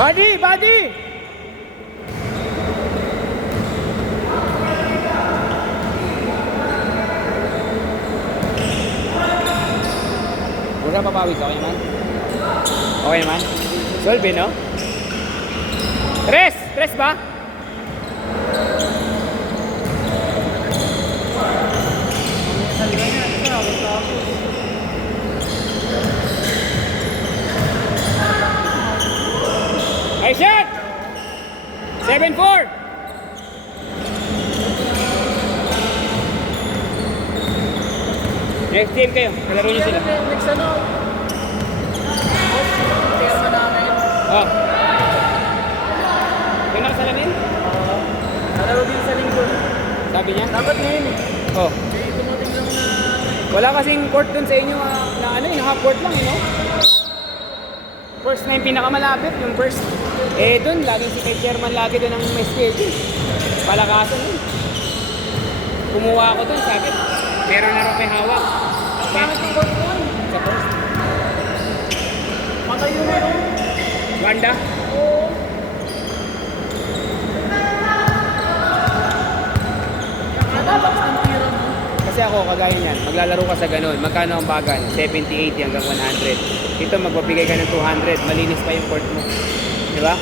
Body! Body! Huwag ka papawis. Okay naman? Okay naman? Solve, no? Tres! Tres ba? Ay, shot! 7-4! Next game kayo. Kalaro nyo sila. Next ano? Pera namin. Oh. May nakasalamin? Nalaro din sa linggo. Sabi niya? Dapat ngayon eh. Oh. May dumating lang na... Wala kasing court dun sa inyo na ano yun, half court lang, no? First na yung pinakamalapit, yung first. Eh dun, laging si kay chairman lagi dun ang may schedule. Palakasan dun. Kumuha ako dun, sabi, meron na rin may hawak. Bakit yung court mo? Sa first. Patay yun eh. Wanda? Oo. Nakalakas ng tira mo. Kasi ako, kagaya niyan, maglalaro ka sa ganun. Magkano ang bagan? 70, 80 hanggang 100. Dito, magbabigay ka ng 200. Malinis pa yung court mo. Di ba?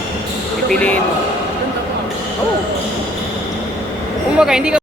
Pipiliin mo. Ganda pa. Oo. Kumbaga, hindi ka